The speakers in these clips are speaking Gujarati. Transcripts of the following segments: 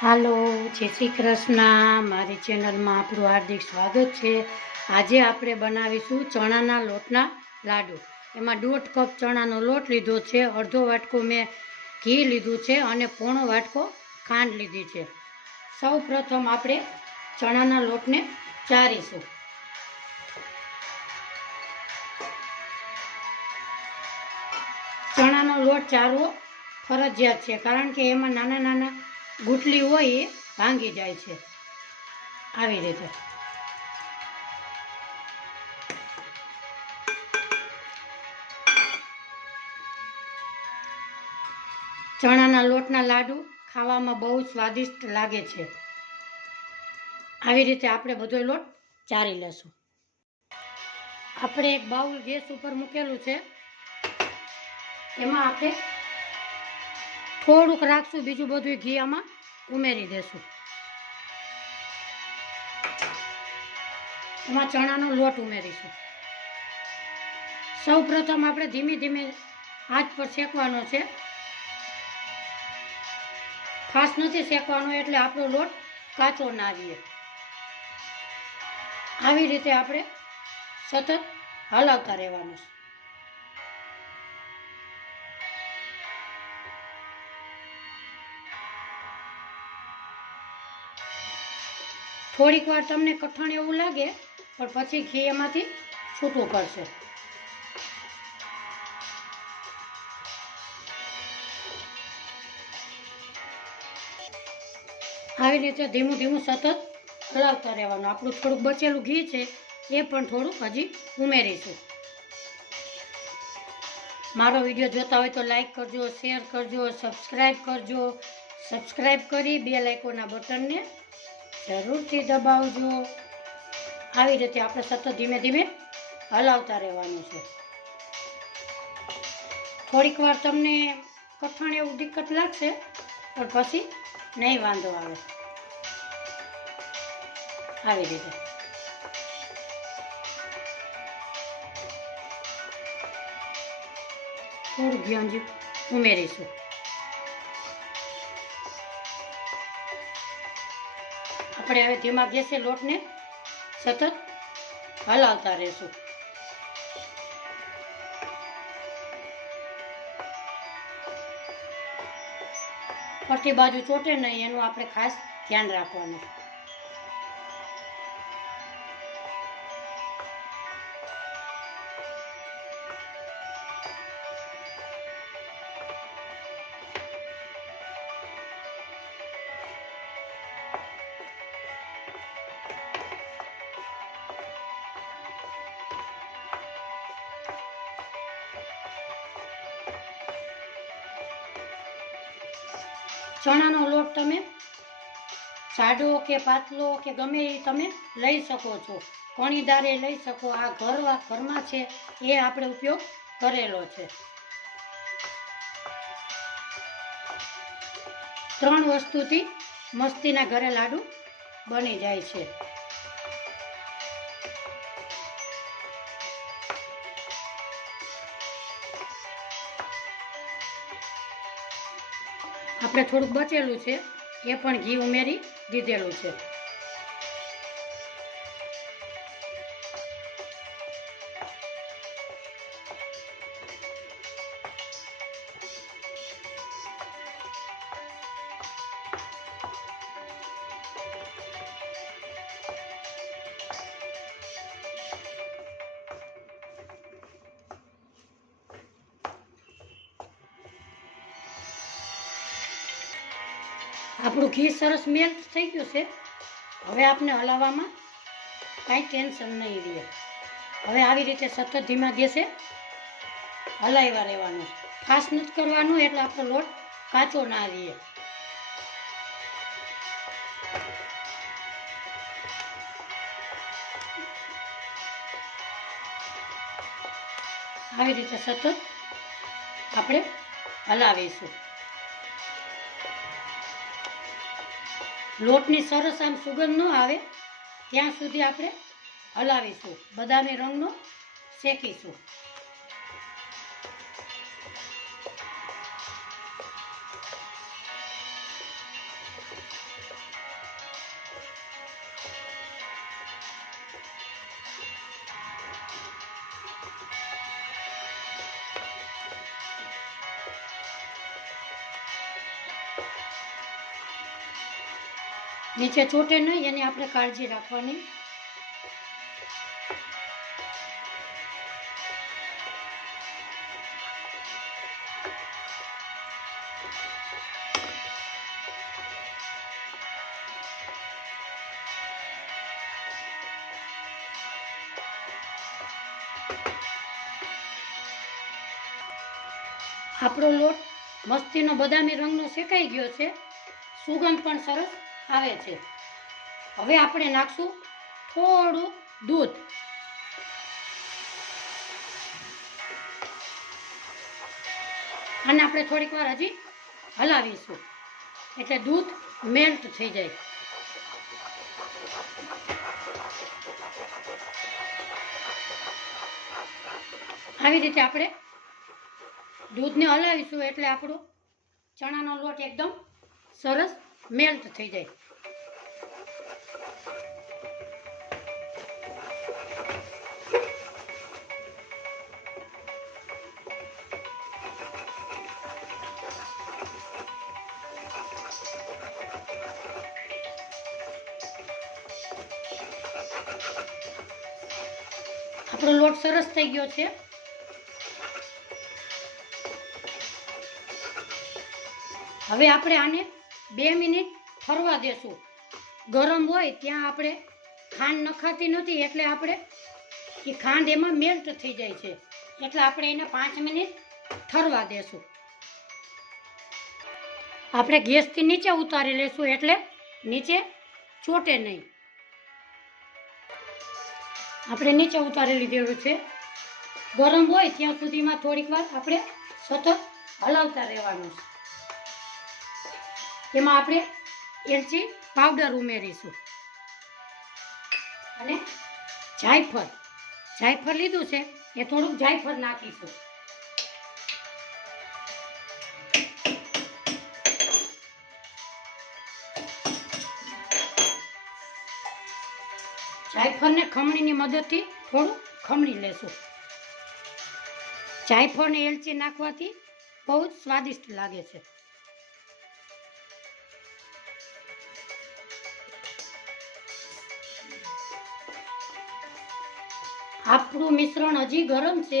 હાલો, જય શ્રી કૃષ્ણ. મારી ચેનલમાં આપણું હાર્દિક સ્વાગત છે. આજે આપણે બનાવીશું ચણાના લોટના લાડુ. એમાં 1.5 કપ ચણાનો લોટ લીધો છે, અડધો વાટકો મેં ઘી લીધું છે અને પોણો વાટકો ખાંડ લીધી છે. સૌ પ્રથમ આપણે ચણાના લોટને ચારીશું. ચણાનો લોટ ચારવો ફરજિયાત છે, કારણ કે એમાં નાના નાના ગુટલી હોય એ ભાંગી જાય છે. આવી રીતે ચણાના લોટના લાડુ ખાવામાં બહુ સ્વાદિષ્ટ લાગે છે. આવી રીતે આપણે બધો લોટ ચારી લેશું. આપણે એક બાઉલ ગેસ ઉપર મૂકેલું છે, એમાં આપણે થોડુંક રાખશું, બીજું બધું ઘી આમાં ઉમેરી દેશું. એમાં ચણાનો લોટ ઉમેરીશું. સૌ પ્રથમ આપણે ધીમે ધીમે આંચ પર શેકવાનો છે. ફાસ્ટ નથી શેકવાનો, એટલે આપણો લોટ કાચો ના રહે. આવી રીતે આપણે સતત હલાવતા રહેવાનું છે. થોડીક વાર તમને કઠણ એવું લાગે, પણ પછી ઘી એમાંથી છૂટું કરશે. આવી રીતે ધીમું ધીમું સતત હલાવતા રહેવાનું. આપણું થોડુંક બચેલું ઘી છે એ પણ થોડુંક હજી ઉમેરીશું. મારો વિડીયો જોતા હોય તો લાઈક કરજો, શેર કરજો, સબસ્ક્રાઈબ કરજો. સબસ્ક્રાઈબ કરી બેલ આઇકોનના બટનને જરૂરથી દબાવજો. આવી રીતે આપણે સતત ધીમે ધીમે હલાવતા રહેવાનું છે. થોડીક વાર તમને કઠણ એવું દિક્કત લાગશે, પણ પછી નહીં વાંધો આવે. આવી રીતે થોડું ઘી હજી ઉમેરીશું. આપણે હવે ધીમા ગેસે લોટને સતત હલાવતા રહેશું. ફરતી બાજુ ચોટે નહીં, એનું આપણે ખાસ ધ્યાન રાખવાનું. ચણાનો લોટ તમે જાડો કે પાતળો કે ગમે એ તમે લઈ શકો છો, કણીદારે લઈ શકો. આ ઘરમાં છે એ આપણે ઉપયોગ કરેલો છે. 3 વસ્તુથી મસ્તીના ઘરે લાડુ બની જાય છે. આપણે થોડુંક બચેલું છે એ પણ ઘી ઉમેરી દીધેલું છે. આપણું ઘી સરસ મેલ્ટ થઈ ગયું છે. હવે આપણે હલાવવામાં કાંઈ ટેન્શન નહીં રહે. હવે આવી રીતે સતત ધીમા ગેસે હલાવ્યા રહેવાનું. ફાસ્ટ નથી કરવાનું, એટલે આપણો લોટ કાચો ના રહે. આવી રીતે સતત આપણે હલાવીશું. લોટની સરસ આમ સુગંધ ન આવે ત્યાં સુધી આપણે હલાવીશું. બદામી રંગનો શેકીશું. નીચે ચોટે નહીં એની આપણે કાળજી રાખવાની. આપણો લોટ મસ્તીનો બદામી રંગનો શેકાઈ ગયો છે, સુગંધ પણ સરસ આવે છે. હવે આપણે નાખશું થોડું દૂધ. અને આપણે થોડીક વાર હજી હલાવીશું એટલે દૂધ મેલ્ટ થઈ જાય. આવી રીતે આપણે દૂધને હલાવીશું એટલે આપણો ચણાનો લોટ એકદમ સરસ મેલ્ટ થઈ જાય. આપણો લોટ સરસ થઈ ગયો છે. હવે આપણે આને 2 મિનિટ ઠરવા દેશું. ગરમ હોય ત્યાં આપણે ખાંડ નખાતી નથી એટલે આપણે એ ખાંડ એમાં મેલ્ટ થઈ જાય છે, એટલે આપણે એને 5 મિનિટ ઠરવા દેશું. આપણે ગેસથી નીચે ઉતારી લેશું એટલે નીચે ચોટે નહીં. આપણે નીચે ઉતારી લીધેલું છે. ગરમ હોય ત્યાં સુધીમાં થોડીક વાર આપણે સતત હલાવતા રહેવાનું છે. એમાં આપણે એલચી પાવડર ઉમેરીશું અને જાયફળ લીધું છે એ થોડુંક જાયફળ નાખીશું. જાયફળને ખમણીની મદદથી થોડું ખમણી લેશું. જાયફળ ને એલચી નાખવાથી બહુ જ સ્વાદિષ્ટ લાગે છે. આપણું મિશ્રણ હજી ગરમ છે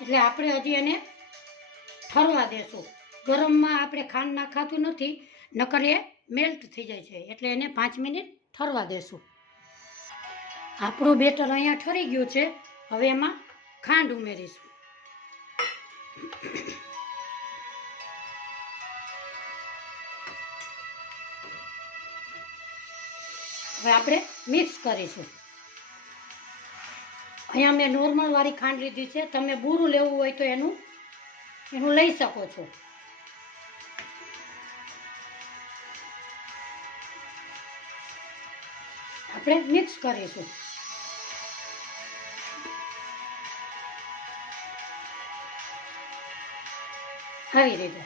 એટલે આપણે હજી એને ઠરવા દેશું. ગરમમાં આપણે ખાંડ નાખાતું નથી, નકર એ મેલ્ટ થઈ જાય છે, એટલે એને 5 મિનિટ ઠરવા દેશું. આપણું બેટર અહીંયા ઠરી ગયું છે. હવે એમાં ખાંડ ઉમેરીશું. હવે આપણે મિક્સ કરીશું. અહીંયા મેં નોર્મલ વાળી ખાંડ લીધી છે. તમે બૂરું લેવું હોય તો એનું લઈ શકો છો. આપણે મિક્સ કરીશું. આવી રીતે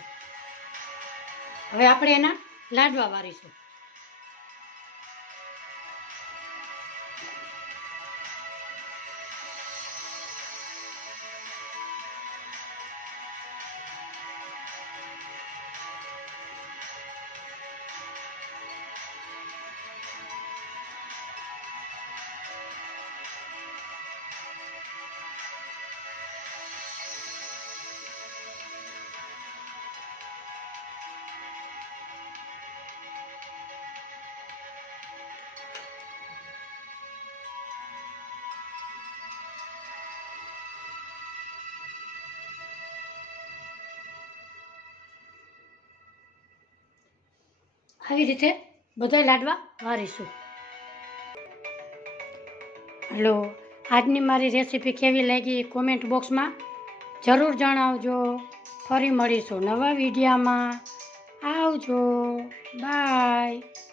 હવે આપણે એના લાડવા વાળીશું. આવી રીતે બધા લાડવા વાળીશું. હલો, આજની મારી રેસીપી કેવી લાગી કોમેન્ટ બોક્સમાં જરૂર જણાવજો. ફરી મળીશું નવા વિડીયોમાં. આવજો, બાય.